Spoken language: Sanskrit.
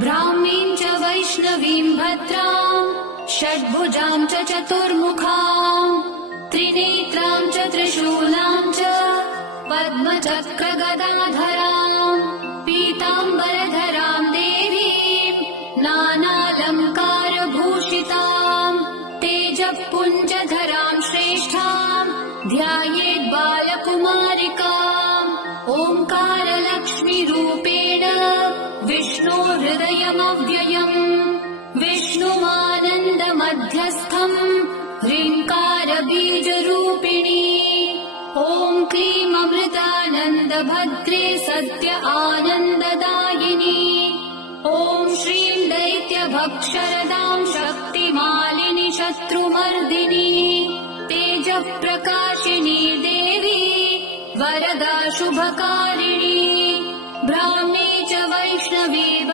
ब्राह्मीं च वैष्णवीं भद्रां षड्भुजां च चतुर्मुखां त्रिनेत्रां च त्रिशूलां च पद्मचक्रगदाधरां पीताम्बरधरां देवीं नानालङ्कारभूषितां तेजःपुञ्जधरां श्रेष्ठां ध्यायेत् बालकुमारिकाम् ओङ्कारलक्ष्मीरूपेण विष्णो हृदयमव्ययम् विष्णुमानन्दमध्यस्थम् ह्रीङ्कारबीजरूपिणी ॐ क्लीं अमृतानन्दभद्रे सत्य आनन्ददायिनी ॐ श्रीं दैत्यभक्षरदां शक्तिमालिनि शत्रुमर्दिनी तेजःप्रकाशिनी देवी वरदा शुभकारिणी ब्राह्मी च वैष्णवी